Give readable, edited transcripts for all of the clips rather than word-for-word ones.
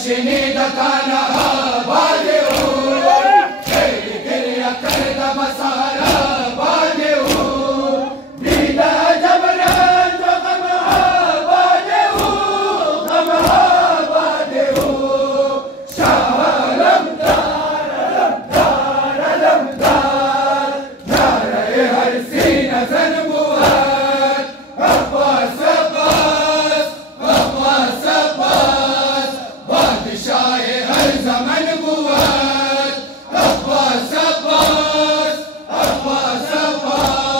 الشنيدة كانها بادئون كل يكرد مسارها بادئون بيدا جبران غمها بادئون غمها بادئون شاه لمدار نار هرسين زنبوات عباس عباس عباس عباس بادشاہ ہر زمن بوات عباس عباس عباس عباس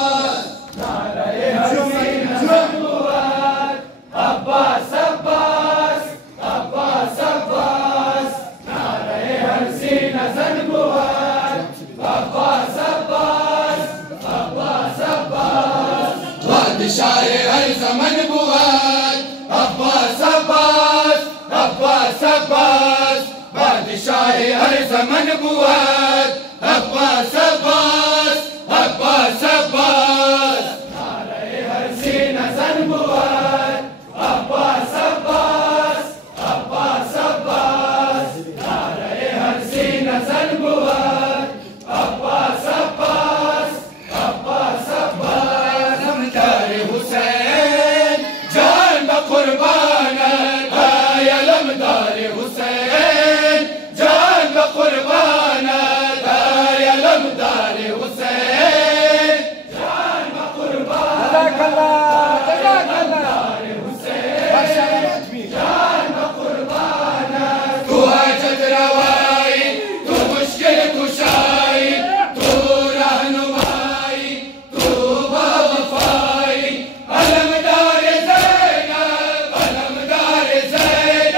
نعرہ حسین زنبوات عباس عباس عباس عباس نعرہ حسین زنبوات عباس عباس عباس عباس بادشاہ ہر زمن بوات عباس عباس عباس عباس بادشاہ ہر زمن بوات عباس عباس عباس عباس نعرہ حسین زنبوات عباس عباس عباس عباس نعرہ حسین زنبوات عباس عباس عباس عباس لمدار حسین جان بقربانت لمدار حسین جان بقربانت یا لمدار حسین جان بقربانت جزاک اللہ حسین جان بقربانت تو حاجت روائی تو مشکل کشائی تو رہنمائی تو باوفائی علمدار زینب علمدار زینب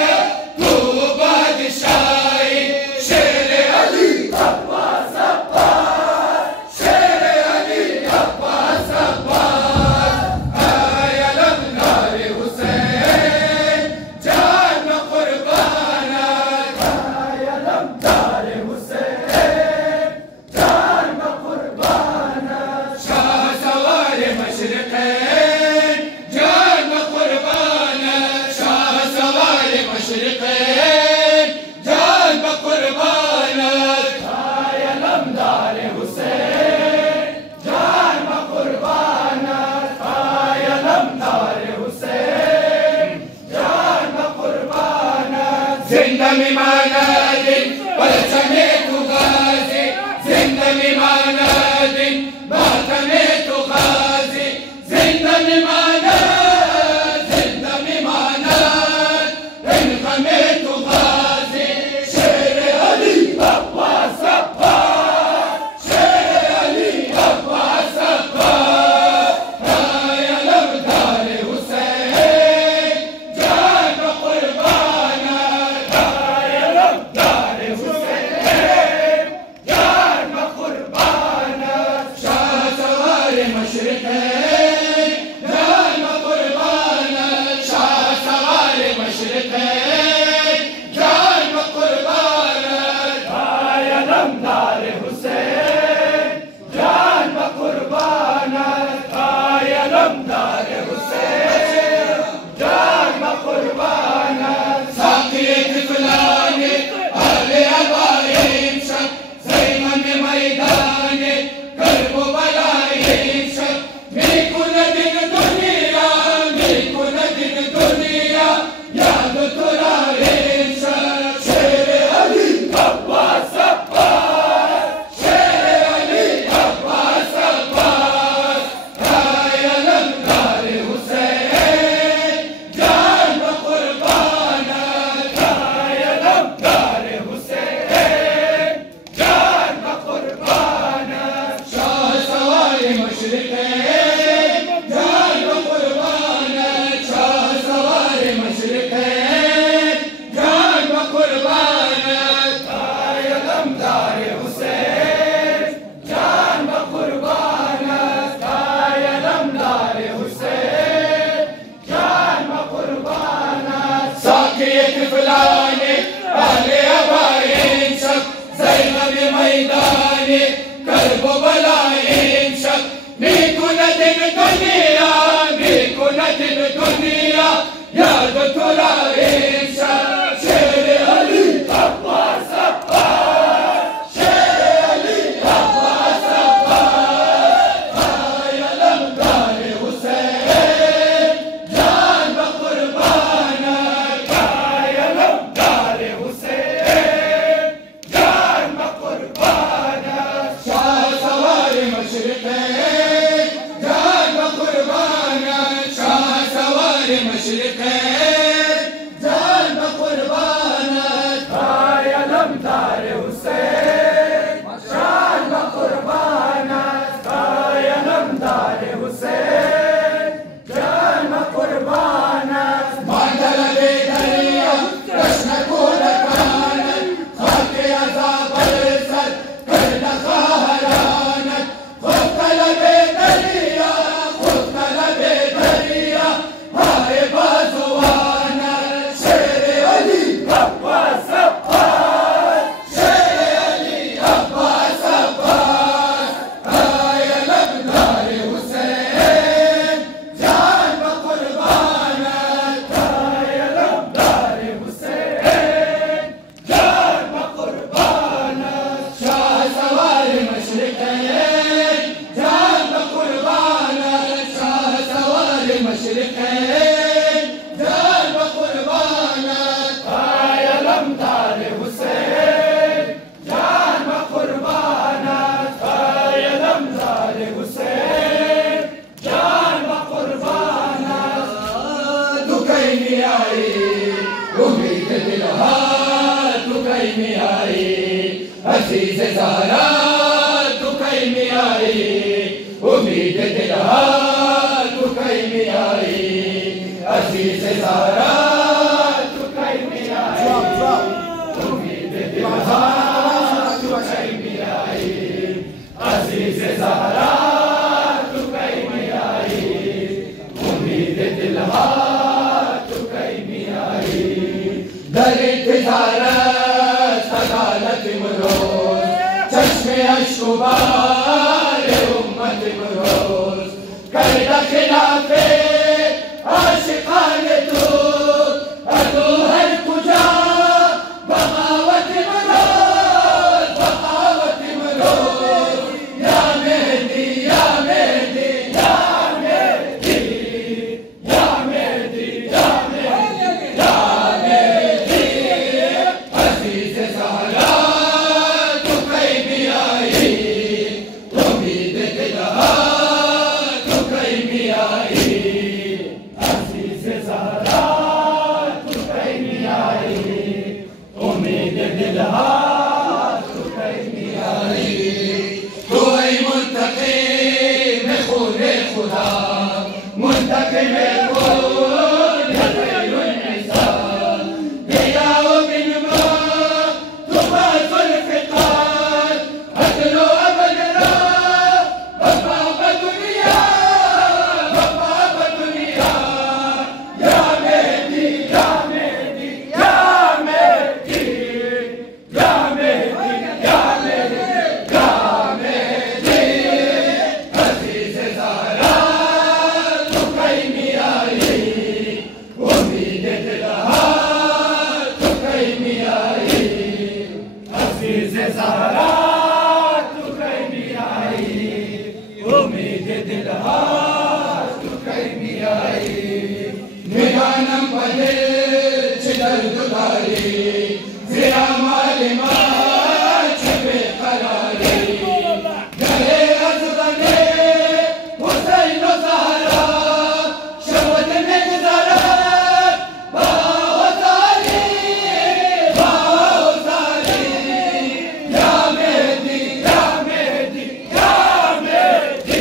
شیر علی عباس عباس شیر علی عباس عباس آیا لمدار حسین جان قربانت آیا لمدار حسین جان قربانت شاہ سوار مشرقین جان قربانت شاہ سوار مشرقین جان بقربانت آیا لمدار حسین جان بقربانت آیا لمدار حسین جان بقربانت زندہ میماند پرچم تو غازی زندہ میماند ماتم تو غازی زندہ میماند زندہ میماند انقم تو غازی شیر علی عباس عباس شیر علی عباس عباس آیا لمدار حسین جان قربانت آیا لمدار حسین جان قربانت شاہ سوار مشرقین جان قربانت شاہ سوار مشرقین جان قربانت آیا لمدار حسین جان قربانت آیا لمدار حسین جان قربانت ساقی طفلان اہل عبائم شب زیمن میدان مشرقين جان بقربانك شاه سوار مشرقين جان بقربانك يا لمدار حسين جان بقربانك يا لمدار حسين جان بقربانك ساقيك فلاني أهلي أباين شك زينب ميداني كرب بلاين شك ميكونة الدنيا ميكونة الدنيا يا دكتور شك شير علي عباس عباس شير علي عباس عباس يا لمدار حسين جان بقربانك يا لمدار حسين جان بقربانك شاه سوار مشرقين جان بقربانك شاه سوار مشرقين جان بقربانك يا لمدار حسين جان بقربانك يا لمدار حسين جان بقربانك معدل بدرية تشنكون كانت خلق عذاب الرسل كرد خهرانك خذك لبدرية خذك لبدرية هاي بازوانك شير علي عباس عباس شير علي عباس عباس يا لمدار حسين جان بقربانك يا لمدار حسين جان بقربانك شاه سوار مشرقين جان بقربانك شاه سوار مشرقين جان بقربانك يا لمدار حسين جان بقربانك يا لمدار حسين جان بقربانك تكيني آي أميد دلها تكيني آي عزيز زهرا تكيني آي أميد دلها تكيني آي عزيز زهرا تكيني آي أميد دلها تكيني آي عزيز زهرا تكيني آي أميد دلها تكيني آي در انتظارت عدالت مروز چشم اشکبار امت مروز کرد خلاف عاشقان تو ادو هر کجا بغاوت مروز بغاوت مروز یا مهدی یا مهدی یا مهدی یا مهدی یا مهدی یا مهدی عزیز زهرا تکیمی آئی امید دلها تکیمی آئی عزیز زهرا تکیمی آئی امید دلها تکیمی آئی تو ای منتقم خون خدا منتقم خون خیر النساء بیا و من ما تباز الفقار عدل و ابد را باب دنیا باب دنیا یا مهدی یا مهدی یا مهدی یا مهدی یا مهدی یا مهدی عزیز زهرا تکیمی آئی امید دلها تکیمی آئی عزیز زهرا تکیمی آئی امید دلها تکیمی آئی میدانم پدر چه درد داری زیرا مال ما چه بیقراری گله از غم حسین و زهرا شود نگذرد با حساری با حساری یا مهدی یا مهدی یا مهدی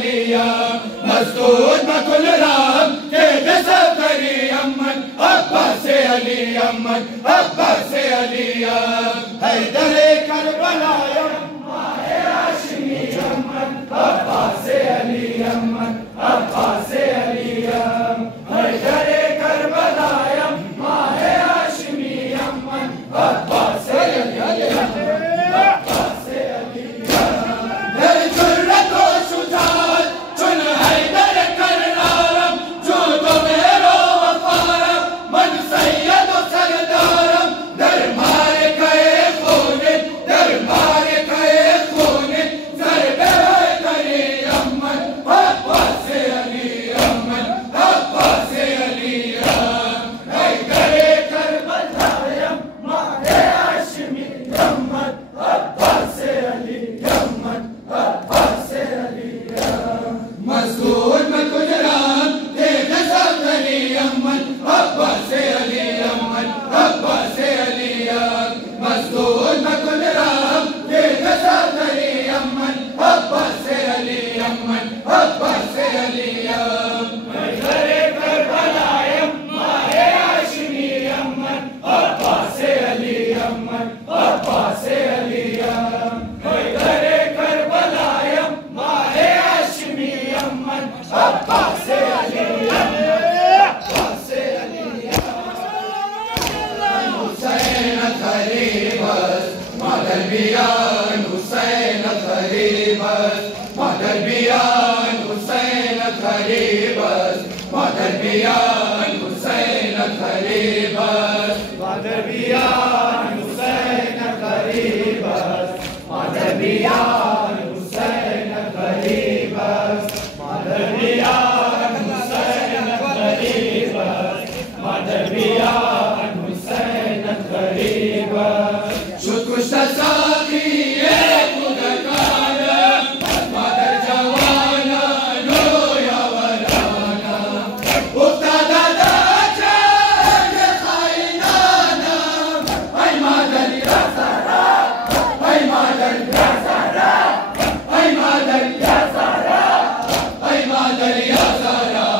علیہ مسعود بکل رام تیج سفری امن عباس علی امن عباس علی حیدر کربلا ماہ ہاشمی امن عباس علی امن عباس علی حیدر کربلا ماہ ہاشمی امن عباس علی عباس علی در جرأت و شجاعت چون حیدر کرنارم جود و مهر و وفارم من سید و سردارم در معرکه خونین در معرکه خونین ضرب حیدری امن عباس علی امن عباس علی حیدر کربلایم ماہ هاشمی امن عباس علی امن عباس علی مسعود بکل رام تیج سفری امن عباس علی امن عباس علی مسعود بکل رام تیج سفری امن عباس علی امن عباس علی حیدر کربلایم ماہ ہاشمی امن عباس علی امن عباس علی حیدر کربلایم ماہ ہاشمی امن عباس علی عباس علی حسین غریب است مادر بیان حسین غریب است مادر بیان حسین غریب است مادر بیان حسین غریب است مادر بیان حسین غریب است مادر بیان حسین غریب است مادر بیان حسین غریب است مادر بیان حسین غریب است شد کشته ساقی کودکانم مادر جوانان و یاورانم افتاده در جنگ خائنانم ای مادر یا زهرا ای مادر یا زهرا ای مادر یا زهرا ای مادر یا زهرا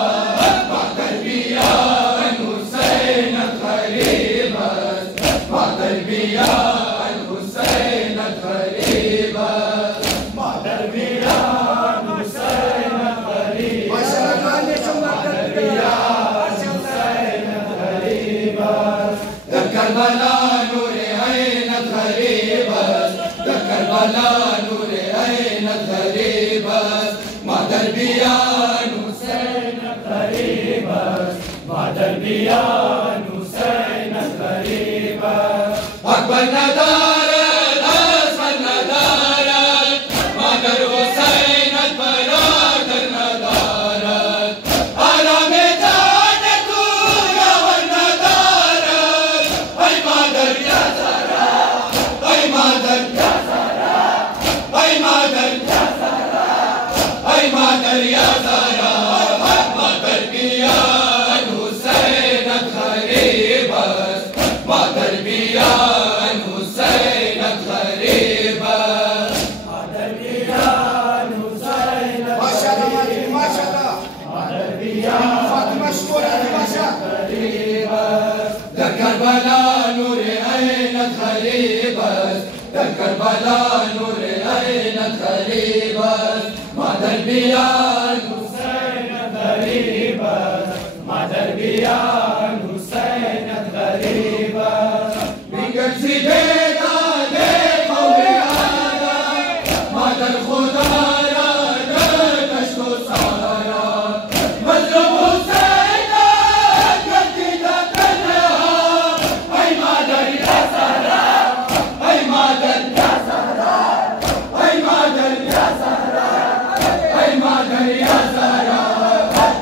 مادر بیان حسین غریب است مادر بیان حسین غریب است مادر بیان حسین غریب است مادر بیان حسین غریب است در کربلا نور عینت غریب است در کربلا نور عینت غریب است مادر بیان حسین غریب است مادر بیان حسین غریب است اکبر ندارد اصغر ندارد مادر حسینت برادر ندارد آرام جان تو یاور ندارد ای مادر یا زهرا ای مادر یا زهرا ای مادر یا زهرا ای مادر یا زهرا مادر بیان حسینت غریب است مادر بیان حسینت غریب است مادر بیان حسینت غریب است مادر بیان غریب است در کربلا نور عینت غریب است در کربلا نور عینت غریب است مادر بیان حسینت غریب است مادر بیان حسینت غریب است میگرزی بیداد قوم آدم مادر خدا را در دشت و سارا مظلوم حسینت گردیده تنها ای مادر یا زهرا ای مادر یا زهرا ای مادر یا زهرا ای مادر یا زهرا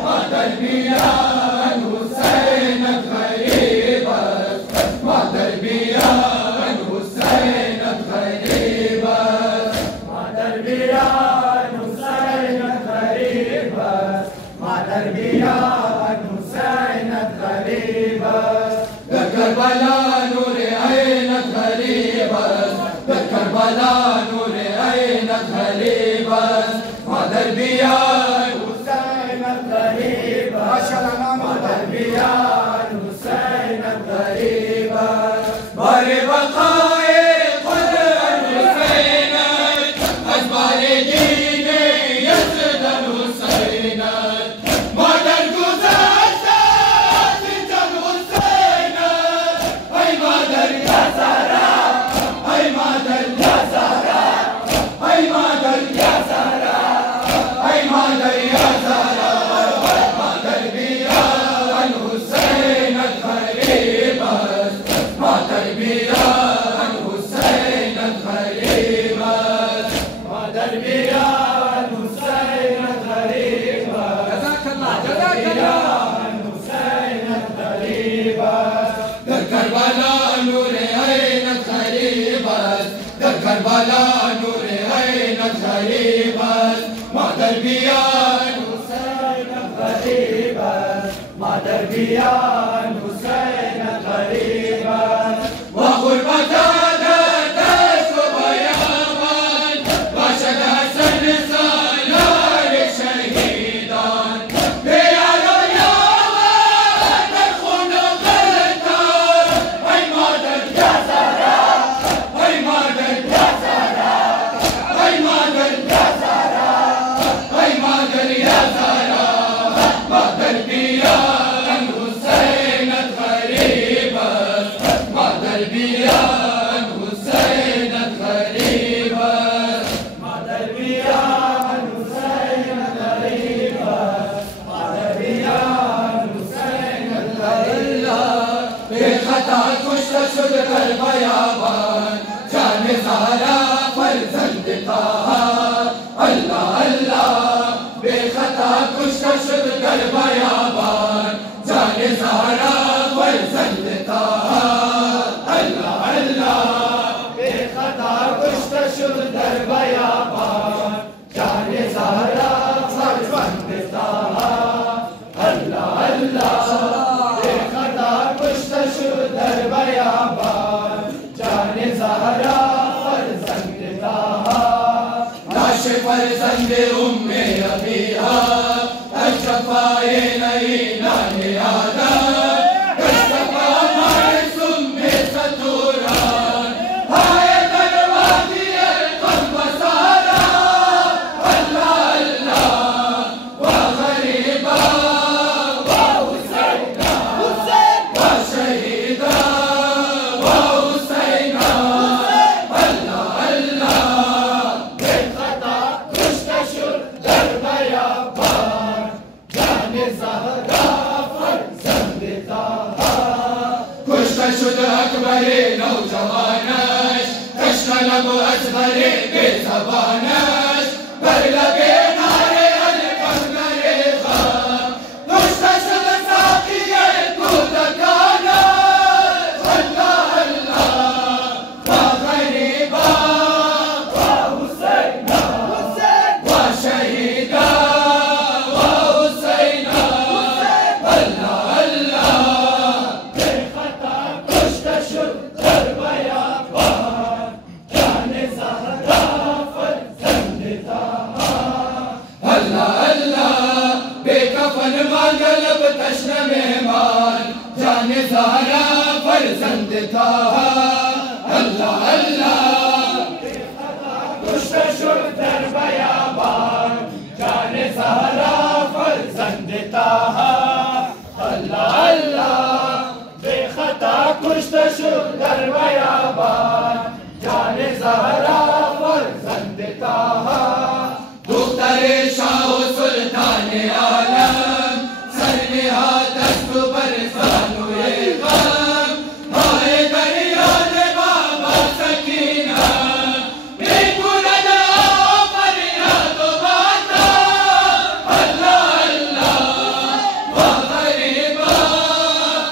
مادر بیان حسینت غریب است مادر بیان حسینت غریب است مادر بیان حسینت غریب است مادر بیان حسینت غریب است در کربلا نور عینت غریب است در کربلا نور عینت غریب است مادر بیان حسین غریب مادر بیان حسین غریب بار بقای قرآن حسین از بار دین یزد حسین مادر گذشته جان حسین ای مادر یا زهرا ای مادر یا زهرا ای مادر یا زهرا ای مادر یا زهرا مادر بیان حسین غریب مادر بیان حسین غریب مادر بیان حسین غریب جزاک الله جزاک الله حسین غریب در کربلا نور عینت غریب در کربلا نور عینت غریب مادر بیان حسین غریب مادر بیان حسین غریب و غربت دست و بیابان باشد حسن سالار شهیدان به یار و یاور در خون و قطار ای مادر یا زهرا ای مادر یا زهرا ای مادر یا زهرا ای مادر یا زهرا مادر بیان حسین غریب مادر بیان حسین غریب مادر بیان حسین غریب مادر بیان حسین غریب به خطا کشته شد در بیابان جان زهرا فرزند طه الله الله به خطا کشته شد در بیابان جان زهرا فرزند طه الله الله به خطا کشته شد در بیابان جان زهرا فرزند طه الله الله به خطا کشته شد در بیابان جان زهرا فرزند طه لاش فرزند ام ربیعه از جفای نینان آدم کشتفا معصوم ستوران های در وادی قلب سارا الله الله و غریبا و حسینا و شهیدا و حسینا الله الله به خطا کشته شد در بیابان جان زهرا فرزند طه کشته شد اکبر نوجوانش تشنه لب و اصغر بی زبانش بر لب نار القمر غم کشته شد ساقی کودکانش الله الله و غریبا و حسینا و شهیدا و حسینا الله الله به خطا کشته شد در بیابان جان زهرا فرزند طه الله الله به کفن مانده لب تشنه مهمان جان زهرا فرزند طه الله الله کشته شد در بیابان جان زهرا فرزند طه الله الله به خطا کشته شد در بیابان جان زهرا فرزند طه دختر شاه و سلطان عالم سر نهاد است و بر زانوی غم ماه دریان بابا سکینه میکند فریاد و ماتم الله الله و غریبا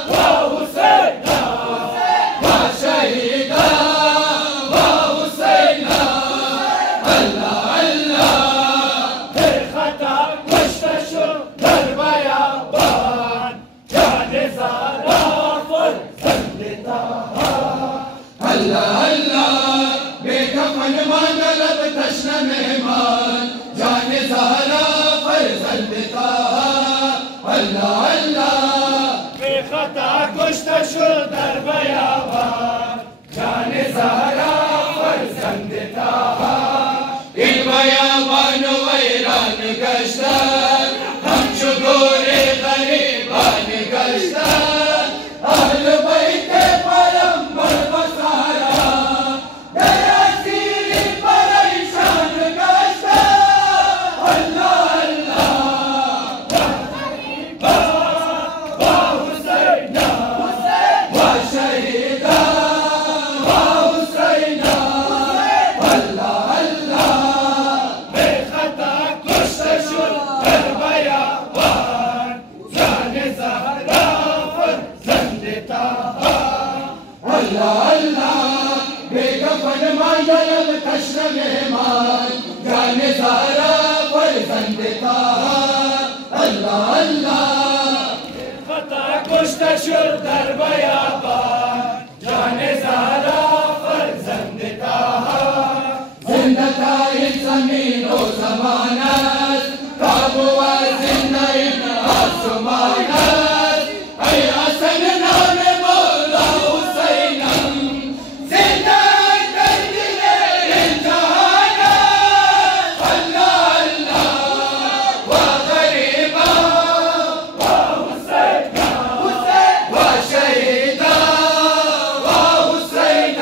و حسینا و شهیدا و حسینا الله الله به خطا کشته شد در بیابان جان زهرا فرزند طه الله الله به کفن مانده لب تشنه مهمان جان زهرا گشتن همچو گور غریبان گشتن اهل بیت پیامبر بسارا در اسیر پریشان گشتن الله الله با حسین و شهیدا و حسین الله الله به خطا کشته شد در بیابان جان زهرا فرزند طه الله الله بیگفن مایم تشر مهمان جان زهرا فرزند طه الله الله خطا کشته شد در بیابان جان زهرا فرزند طه زنده تای زمین و زمان است کعبه و زنده این آسمان است ای حسن نام مولا حسینم زنده در دل این جهان است الله الله و غریبا و حسین و شهیدا و حسین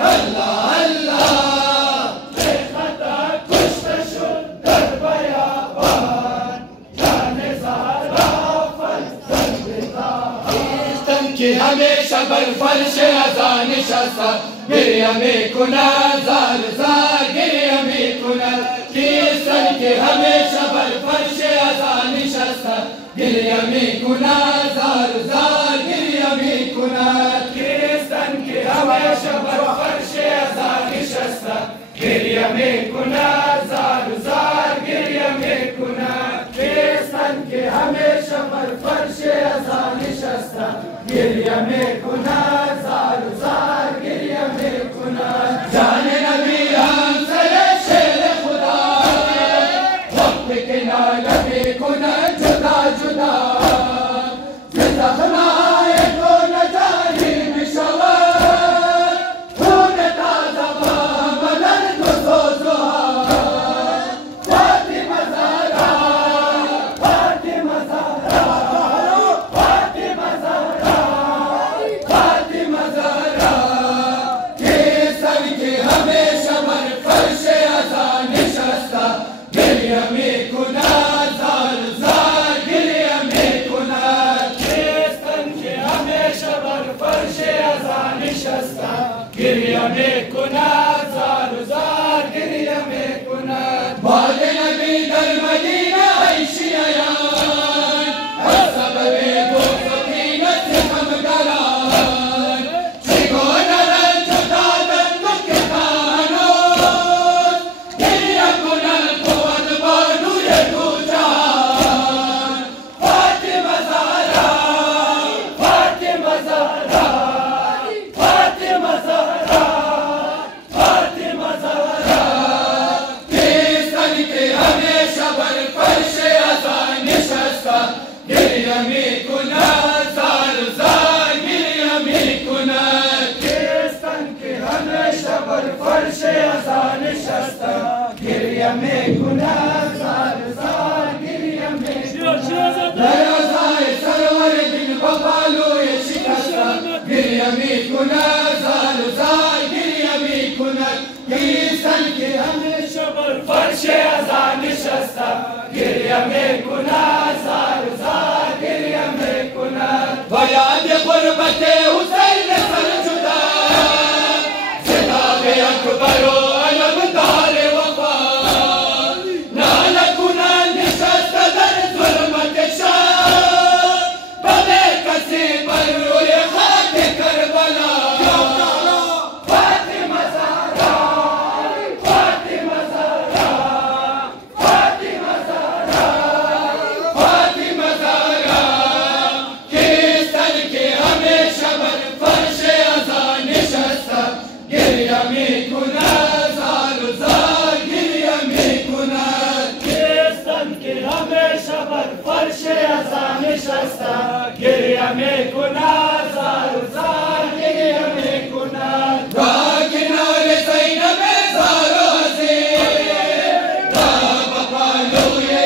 الله الله به خطا کشته شد در بیابان جان زهرا فرزند طه کیستم که همیشه بر فرش ازان نشسته گریه میکند زار زار گریه میکند کیستم که همیشه بر فرش ازان نشسته گریه میکند زار زار گریه میکند کیستم که همیشه بر فرش ازان نشسته گریه میکند زار زار گریه میکند کیستم که همیشه بر فرش ازان نشسته گریه میکند زار زار گریه میکند جان نبی همسر شیر خدا وقت که ناله میکند جدا جدا ز زخمای تو نجاری میشود خون تازه با بدن تو سوزد فاطمه زهرا فاطمه زهرا فاطمه زهرا فاطمه زهرا کیستم که همیشه بر فرش ازان نشسته گریه میکند زار زار گریه میکند کیستم که همیشه بر فرش ازان نشسته گریه میکند زار زار گریه میکند باد نبی در مدینه عیشی ایان از سبب گفتینت غمگران چگونه رنج دادند و که خانوس گریه کنند قوت بانوی دو جهان فاطمه زهرا فاطمه زهرا فاطمه زهرا فاطمه زهرا کیستم که همیشه بر فرش ازان نشسته گریه میکند زار زار گریه میکند کیستم که همیشه بر فرش ازان نشسته گریه میکند زار زار گریه میکند در ازای سرور دین و بالوی شکسته گریه میکند زار زار گریه میکند کیستم که همیشه بر فرش ازان نشسته گریه میکند زار زار گریه میکند و یاد غربت حسین سر جدا ستاد اکبر و علمدار وفا ناله کنند نشسته در ظلمت شب بده کسی بر روی خاک کربلا فاطمه زهرا فاطمه زهرا فاطمه زهرا فاطمه زهرا کیستم که همیشه بر فرش ازان نشسته گریه میکند زار زار گریه میکند کیستم که همیشه بر فرش ازان نشسته گریه میکند زار زار گریه میکند با کنار زینب زار و عزیز با بپالوی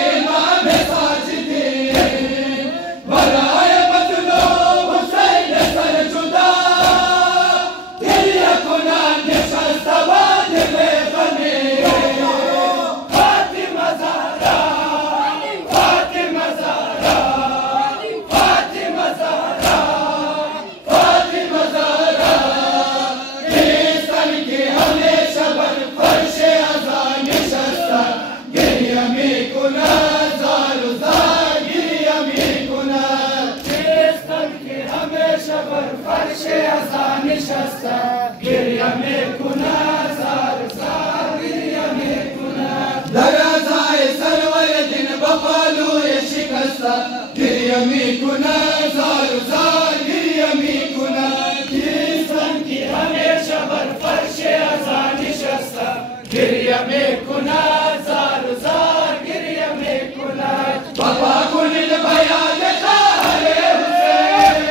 نشسته گریه میکنه زار زار گریه میکنه در ازای سرور دین با پالوی شکسته گریه میکنه زار زار گریه میکنه کیستن کی همیشه بر فرش ازا نشسته گریه میکنه زار زار گریه میکنه بابا کنید بیاد شهر حسین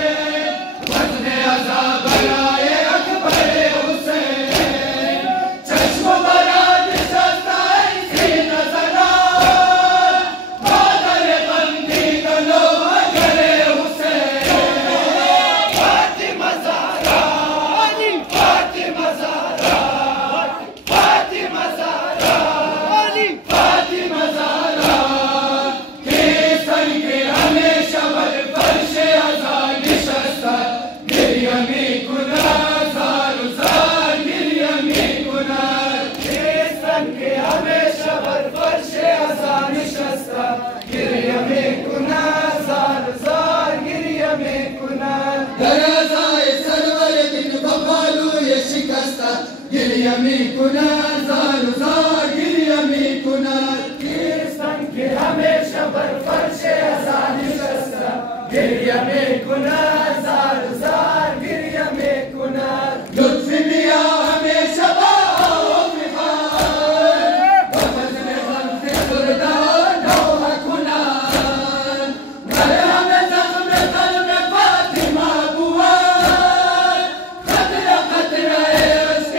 وطن ازا برای اکبر حسین چشم برای نشسته سینه زنان مادر بندی کنو اگر حسین فاطمه زهرا فاطمه زهرا فاطمه زهرا فاطمه زهرا کیستن که همیشه بر فرش ازا نشسته گریه میکنه زار زار گریه میکنه کیستن که همیشه بر فرش ازا نشسته گریه میکنه زار زار گریه میکنه در ازای سرور دین با پالوی شکسته گریه میکنه زار زار گریه میکنه کیستن که همیشه بر فرش ازا نشسته گریه میکنه زار زار گریه میکنه لطف بیا همیشه با آفریقان و فضل خلق کردان نوح کنن در همه زخم قلب فاطمه بود قطره قطره عشق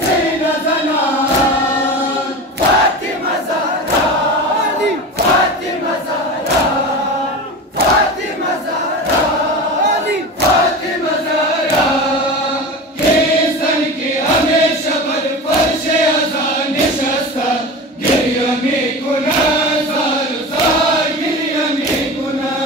سینه زنان فاطمه زهرا فاطمه زهرا فاطمه زهرا فاطمه زهرا کیستن که همیشه بر فرش ازا نشسته گریه میکنه زار زار گریه میکنه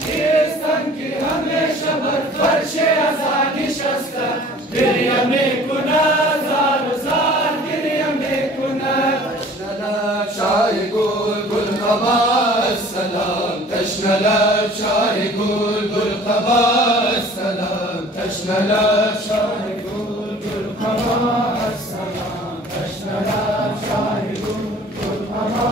کیستن که همیشه بر فرش ازا نشسته گریه میکنه زار زار گریه میکنه تشنه لب شاه گل گل قبا السلام تشنه لب شاه گل گل قبا السلام تشنه لب شاه گل گل قبا السلام تشنه لب شاه گل گل قبا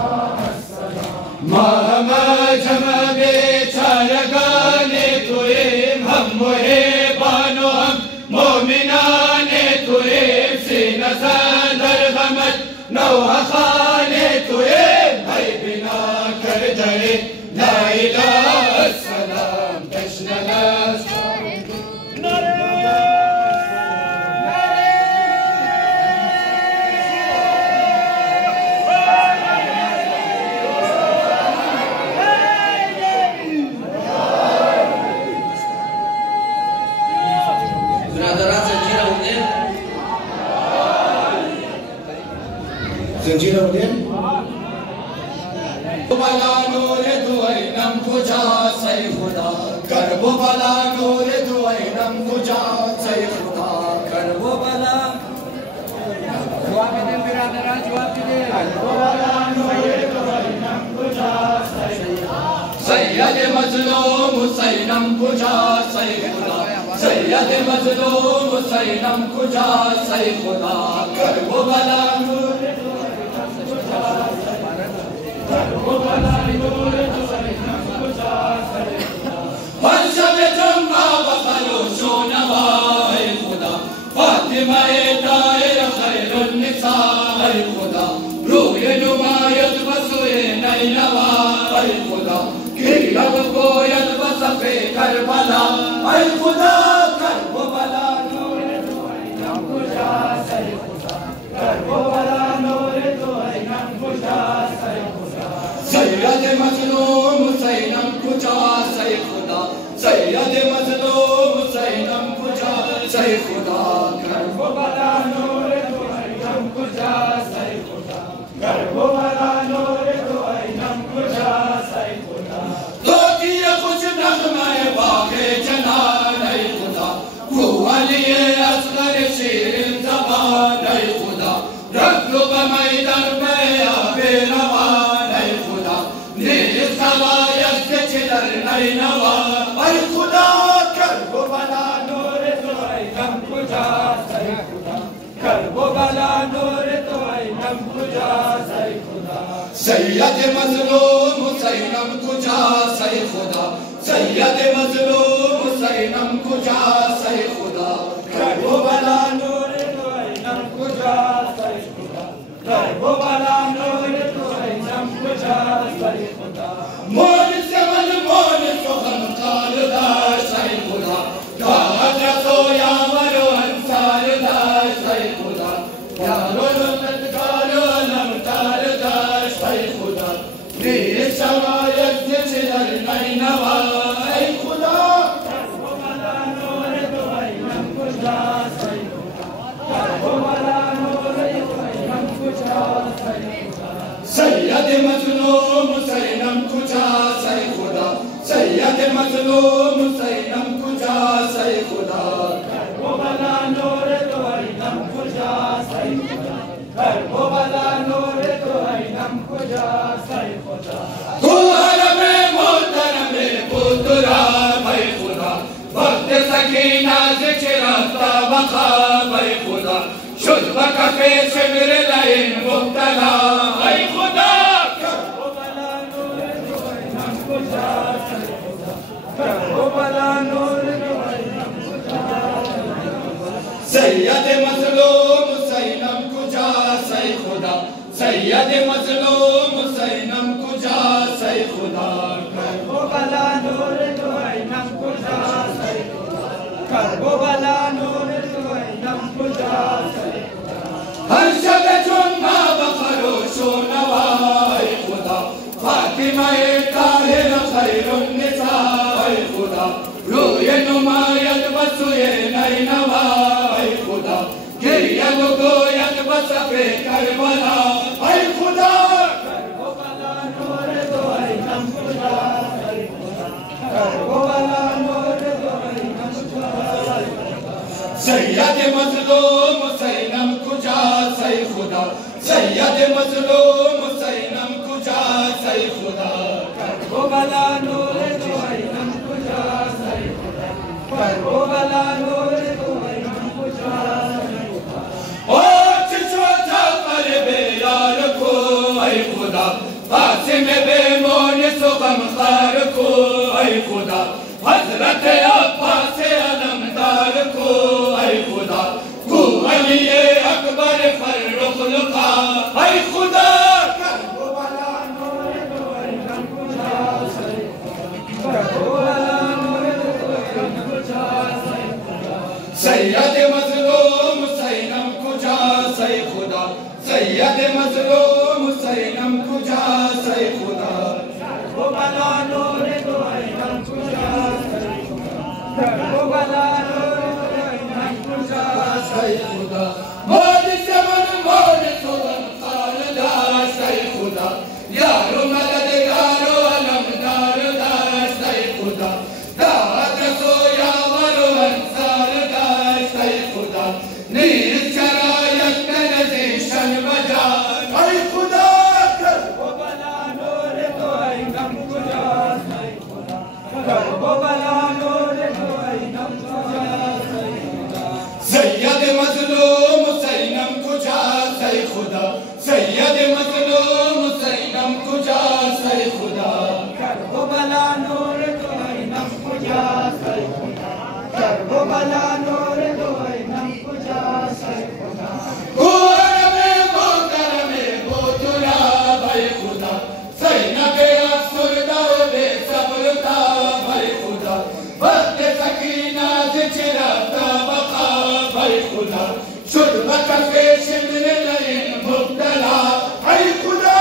السلام ما همه جمع بیچارگان تویم هم محبان و هم مؤمنان تویم سینه زن در غمت نوح خان تویم ای بنا کرده لا اله السلام تشنه لب زنجیر آوردین؟ بلا نور دوینم کجا سی خدا کرب بلا نور دوینم کجا سی خدا کرب بلا جواب بدین برادران جواب بدین کرب بلا نور دوینم کجا سی خدا سید مظلوم حسینم کجا سی خدا سید مظلوم حسینم کجا سی خدا کرب بلا نور هر شب جمعه و خروش و نوای خدا فاطمه طاهر خیر النساء ای خدا روی نماید و سوی نینوا ای خدا گریه بگوید و صف کربلا ای خدا کربلا نور تو اینم کجاست ای خدا کربلا نور تو اینم کجاست ای خدا سید مظلوم حسینم کجاست ای خدا سید مظلوم حسینم کجاست ای خدا کربلا نور تو اینم کجاست ای خدا کربلا نور تو اینم کجاست ای خدا تو تیر خوش نغمه باغ جنان ای خدا کو علی اصغر شیرین زبان ای خدا رفت به میدان آب روان ای خدا نیست توایست چه در نینوا ای خدا کربلا نور تو اینم کجاست کربلا نور تو اینم کجاست ای خدا سید مظلوم حسینم کجاست ای خدا سید مظلوم حسینم کجاست ای خدا کربلا نور تو اینم کجاست ای خدا کربلا نور تو اینم کجاست ای خدا مونس من مونس غم قال داشت ای خدا تا حضرت و یاور و انصار داشت ای خدا یارو لطفکار و لمتار داشت ای خدا نیست شمایت در نینوا ای خدا کربلا نور تو اینم کجاست ای خدا کربلا نور تو اینم کجاست ای خدا سید مظلوم حسینم کجاست ای خدا سید مظلوم حسینم کجاست ای خدا کربلا نور تو اینم کجاست ای خدا کربلا نور تو اینم کجاست ای خدا تو حرم محترم بودرام ای خدا وقت سکینه ذکر رفتا بخواب ای خدا شد و کف شمر لین مبتلا ای خدا کربلا نور تو اینم کجاست ای خدا کربلا نور تو اینم کجاست سید مظلوم حسینم کجاست ای خدا سید مظلوم حسینم کجاست ای خدا کربلا نور تو اینم کجاست ای خدا کربلا نور تو اینم کجاست ای خدا هر شب جمعه بخروش و نوا ای خدا فاطمه طاهر خیر النساء ای خدا روی نماید بسوی نینوا ای خدا گرید و گوید بصف کربلا ای خدا کربلا نور تو اینم کجاست ای خدا کربلا نور تو اینم کجاست ای خدا سید مظلوم حسینم کجاست ای خدا سید مظلوم حسینم کجاست ای خدا کربلا نور تو اینم کجاست ای خدا کربلا نور تو اینم کجاست ای خدا او چشم تا قلب یار کو ای خدا قاسم به مونس و غمخوار کو ای خدا حضرت عباس علمدار کو ای خدا کو علی اکبر فرخ لقا ای خدا کربلا نور تو اینم کجاست ای خدا کربلا نور تو اینم کجاست ای خدا سید مظلوم حسینم کجاست ای خدا سید مظلوم حسینم کجاست ای خدا کربلا نور تو اینم کجاست ای خدا کربلا نور تو اینم کجاست ای خدا مونس من مونس غم قال داشت ای خدا یارو مددگار و علمدار داشت ای خدا دادرس و یاور و انصار داشت ای خدا نیز شرایط نزیشن بجان ای خدا کربلا نور تو اینم کجاست ای خدا کربلا نور تو اینم کجاست ای خدا سید مظلوم حسینم کجاست ای خدا سید مظلوم حسینم کجاست ای خدا کربلا نور تو اینم کجاست ای خدا کربلا نور تو اینم کجاست ای خدا حرم محترم بودرام ای خدا زینب افسرده و بی صبر تاب ای خدا وقت سکینه ذکر رفتا بخواب ای خدا شد و کف شمر لین مبتلا ای خدا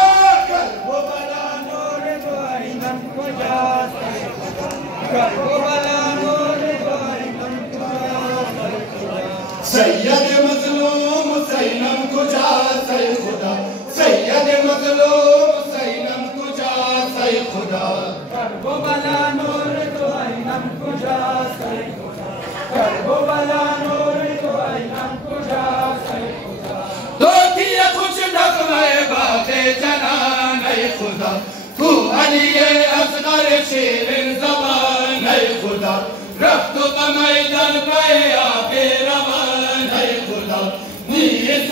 کربلا نور تو اینم کجاست ای خدا کربلا نور تو اینم کجاست ای خدا سید مظلوم حسینم کجاست ای خدا سید مظلوم حسینم کجاست ای خدا کربلا نور تو اینم کجاست ای خدا کربلا نور تو اینم کجاست ای خدا دوتی خوش نغمه باغ جنان ای خدا تو علی اصغر شیرین زبان ای خدا رفت و میدان پای آب روان ای خدا نیست